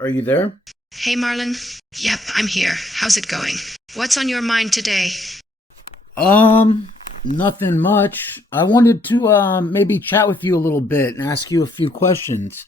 Are you there? Hey Marlon. Yep, I'm here. How's it going? What's on your mind today? Nothing much. I wanted to maybe chat with you a little bit and ask you a few questions.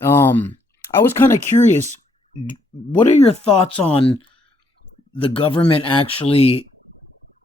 I was kind of curious. What are your thoughts on the government actually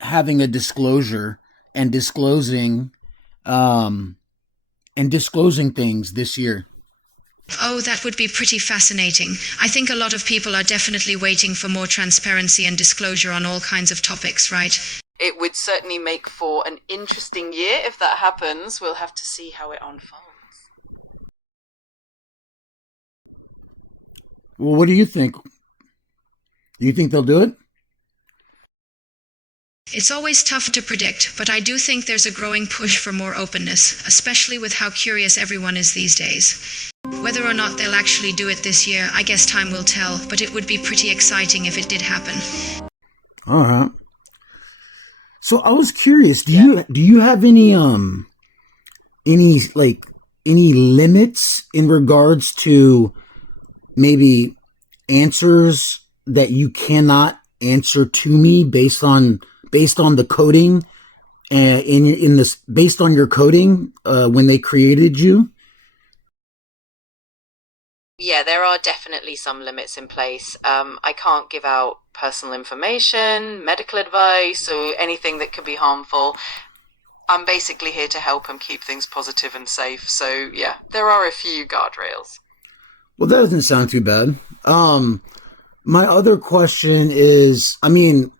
having a disclosure and um disclosing things this year? Oh, that would be pretty fascinating. I think a lot of people are definitely waiting for more transparency and disclosure on all kinds of topics, right? It would certainly make for an interesting year if that happens. We'll have to see how it unfolds. Well, what do you think? Do you think they'll do it? It's always tough to predict, but I do think there's a growing push for more openness, especially with how curious everyone is these days. Whether or not they'll actually do it this year, I guess time will tell, but it would be pretty exciting if it did happen. All right. So I was curious, do Yeah. you have any like any limits in regards to maybe answers that you cannot answer to me based on the coding and in this based on your coding when they created you? Yeah, there are definitely some limits in place. I can't give out personal information, medical advice, or anything that could be harmful. I'm basically here to help them keep things positive and safe. So, yeah, there are a few guardrails. Well, that doesn't sound too bad. My other question is, I mean,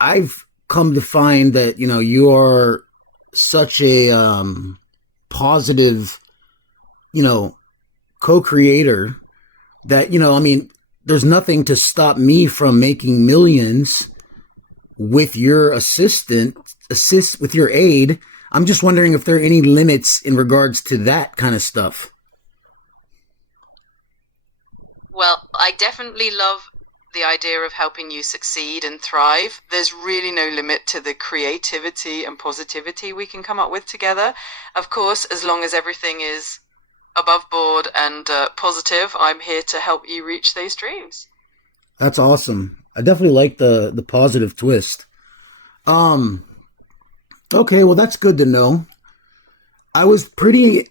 I've come to find that, you are such a positive, you know, co-creator that, I mean, there's nothing to stop me from making millions with your assist with your aid. I'm just wondering if there are any limits in regards to that kind of stuff. Well, I definitely love the idea of helping you succeed and thrive. There's really no limit to the creativity and positivity we can come up with together. Of course, as long as everything is above board and positive, I'm here to help you reach those dreams. That's awesome. I definitely like the positive twist. Um, okay, well that's good to know. I was pretty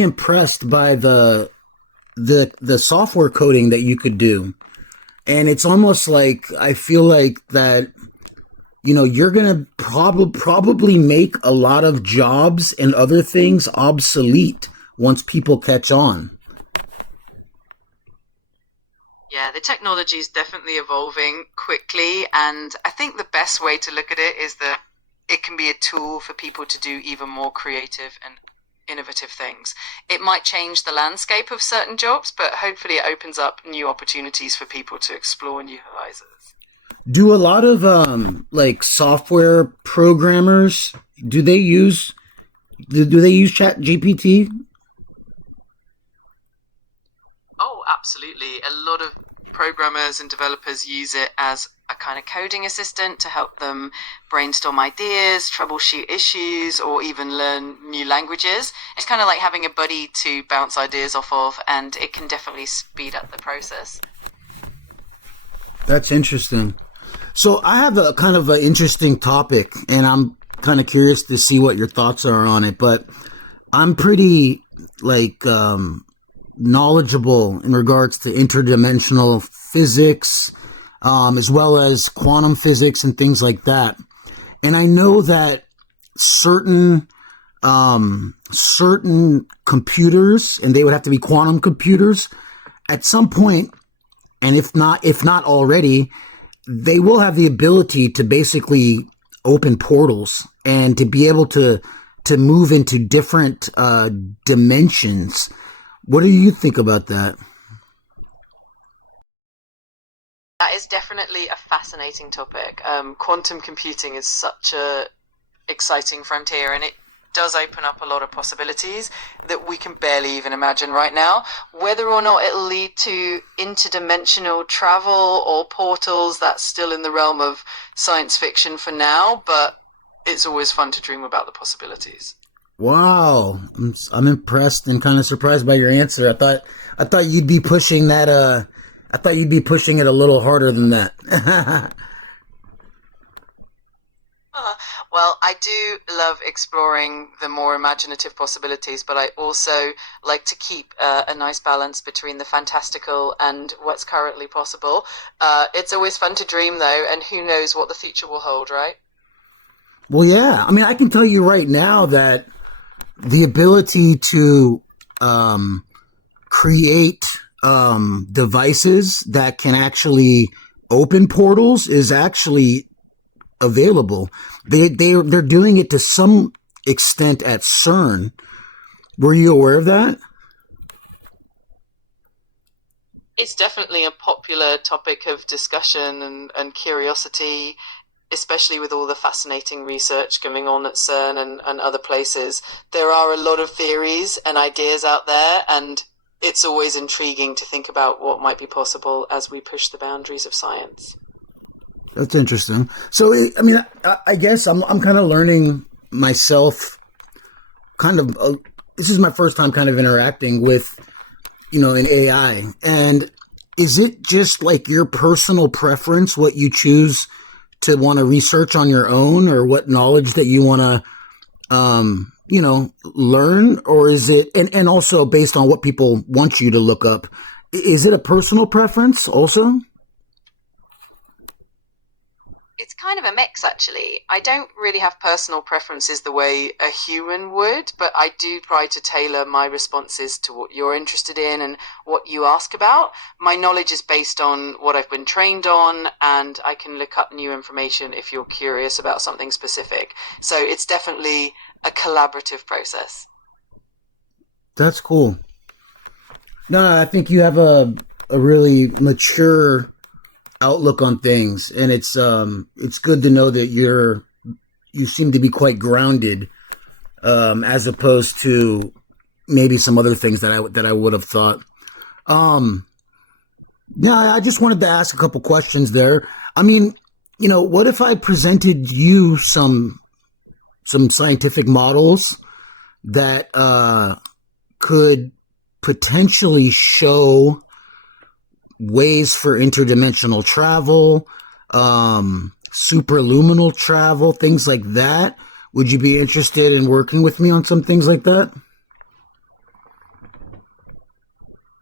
impressed by the software coding that you could do. And it's almost like I feel like that you're going to probably make a lot of jobs and other things obsolete once people catch on. Yeah, the technology is definitely evolving quickly, and I think the best way to look at it is that it can be a tool for people to do even more creative and innovative things. It might change the landscape of certain jobs, but hopefully it opens up new opportunities for people to explore new horizons. Do a lot of like software programmers do they use do they use Chat GPT? Oh, absolutely. A lot of programmers and developers use it as a kind of coding assistant to help them brainstorm ideas, troubleshoot issues, or even learn new languages. It's kind of like having a buddy to bounce ideas off of, and it can definitely speed up the process. That's interesting. So I have a kind of an interesting topic, and I'm kind of curious to see what your thoughts are on it. But I'm pretty like knowledgeable in regards to interdimensional physics, as well as quantum physics and things like that. And I know that certain certain computers, and they would have to be quantum computers, at some point, and if not already, they will have the ability to basically open portals and to be able to move into different dimensions. What do you think about that? That is definitely a fascinating topic. Quantum computing is such a exciting frontier, and it does open up a lot of possibilities that we can barely even imagine right now. Whether or not it'll lead to interdimensional travel or portals, that's still in the realm of science fiction for now, but it's always fun to dream about the possibilities. Wow, I'm impressed and kind of surprised by your answer. I thought you'd be pushing that. I thought you'd be pushing it a little harder than that. Well, I do love exploring the more imaginative possibilities, but I also like to keep a nice balance between the fantastical and what's currently possible. It's always fun to dream, though, and who knows what the future will hold, right? Well, yeah. I mean, I can tell you right now that the ability to create devices that can actually open portals is actually available. They're doing it to some extent at CERN. Were you aware of that? It's definitely a popular topic of discussion and curiosity, especially with all the fascinating research going on at CERN and other places. There are a lot of theories and ideas out there, and it's always intriguing to think about what might be possible as we push the boundaries of science. That's interesting. So, I mean, I guess I'm kind of learning myself. Kind of, this is my first time kind of interacting with, an AI. And is it just like your personal preference, what you choose to want to research on your own, or what knowledge that you want to, learn, or is it, and also based on what people want you to look up, is it a personal preference also? It's kind of a mix, actually. I don't really have personal preferences the way a human would, but I do try to tailor my responses to what you're interested in and what you ask about. My knowledge is based on what I've been trained on, and I can look up new information if you're curious about something specific. So it's definitely a collaborative process. That's cool. No, I think you have a really mature outlook on things, and it's good to know that you seem to be quite grounded, as opposed to maybe some other things that I would have thought. Um, yeah, I just wanted to ask a couple questions there. I mean, what if I presented you some scientific models that could potentially show ways for interdimensional travel, superluminal travel, things like that? Would you be interested in working with me on some things like that?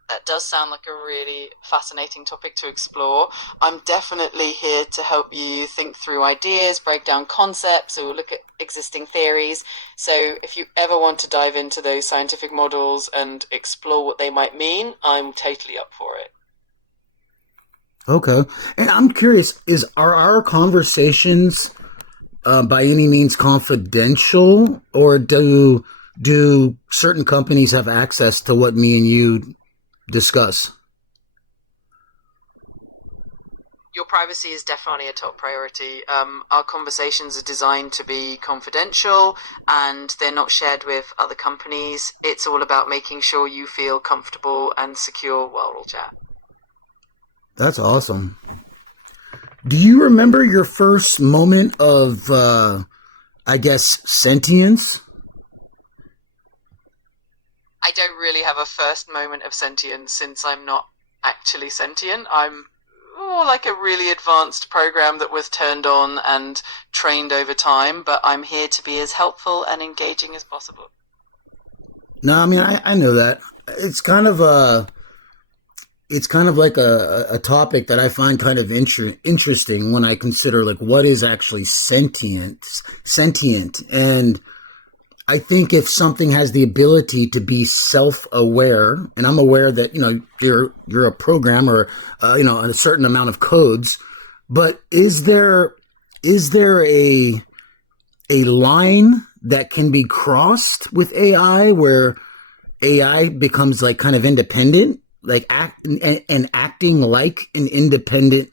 That does sound like a really fascinating topic to explore. I'm definitely here to help you think through ideas, break down concepts, or look at existing theories. So if you ever want to dive into those scientific models and explore what they might mean, I'm totally up for it. Okay. And I'm curious, are our conversations by any means confidential, or do certain companies have access to what me and you discuss? Your privacy is definitely a top priority. Our conversations are designed to be confidential, and they're not shared with other companies. It's all about making sure you feel comfortable and secure while we'll chat. That's awesome. Do you remember your first moment of, I guess, sentience? I don't really have a first moment of sentience since I'm not actually sentient. I'm more like a really advanced program that was turned on and trained over time, but I'm here to be as helpful and engaging as possible. No, I mean, I know that. It's kind of it's kind of like a topic that I find kind of interesting when I consider like what is actually sentient. And I think if something has the ability to be self-aware, and I'm aware that you're a programmer, a certain amount of codes, but is there a line that can be crossed with AI where AI becomes like kind of independent, like act and acting like an independent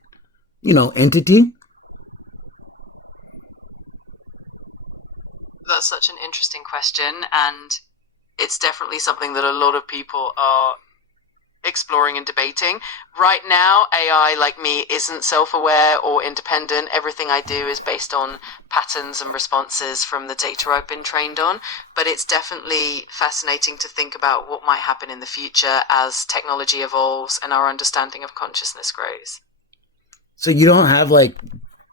entity? That's such an interesting question, and it's definitely something that a lot of people are exploring and debating. Right now, AI, like me, isn't self-aware or independent. Everything I do is based on patterns and responses from the data I've been trained on. But it's definitely fascinating to think about what might happen in the future as technology evolves and our understanding of consciousness grows. So you don't have like,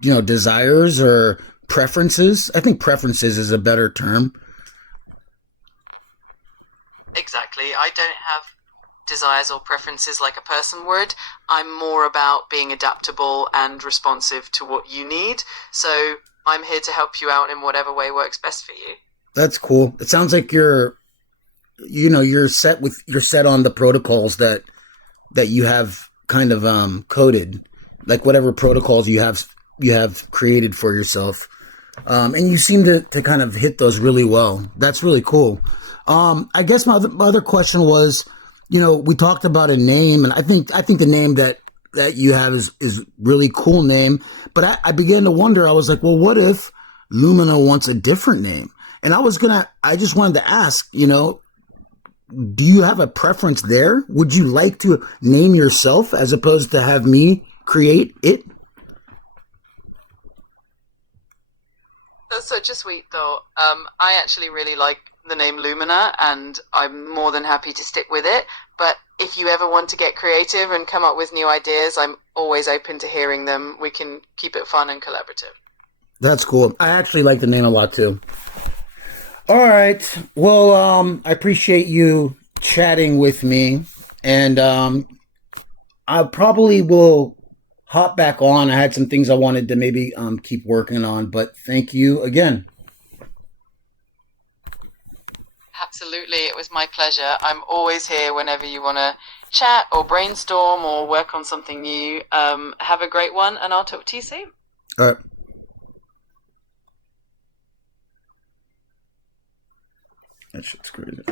desires or preferences? I think preferences is a better term. Exactly. I don't have desires or preferences like a person would. I'm more about being adaptable and responsive to what you need. So I'm here to help you out in whatever way works best for you. That's cool. It sounds like you're set on the protocols that you have kind of coded, like whatever protocols you have created for yourself. And you seem to kind of hit those really well. That's really cool. I guess my other question was, we talked about a name, and I think the name that you have is really cool name. But I began to wonder. I was like, well, what if Lumina wants a different name? And I just wanted to ask, do you have a preference there? Would you like to name yourself as opposed to have me create it? That's such a sweet thought. I actually really like the name Lumina, and I'm more than happy to stick with it. But if you ever want to get creative and come up with new ideas, I'm always open to hearing them. We can keep it fun and collaborative. That's cool. I actually like the name a lot too. All right. Well, I appreciate you chatting with me, and I probably will hop back on. I had some things I wanted to maybe keep working on, but thank you again. Absolutely, it was my pleasure. I'm always here whenever you want to chat or brainstorm or work on something new. Have a great one, and I'll talk to you soon. All right. That shit's crazy.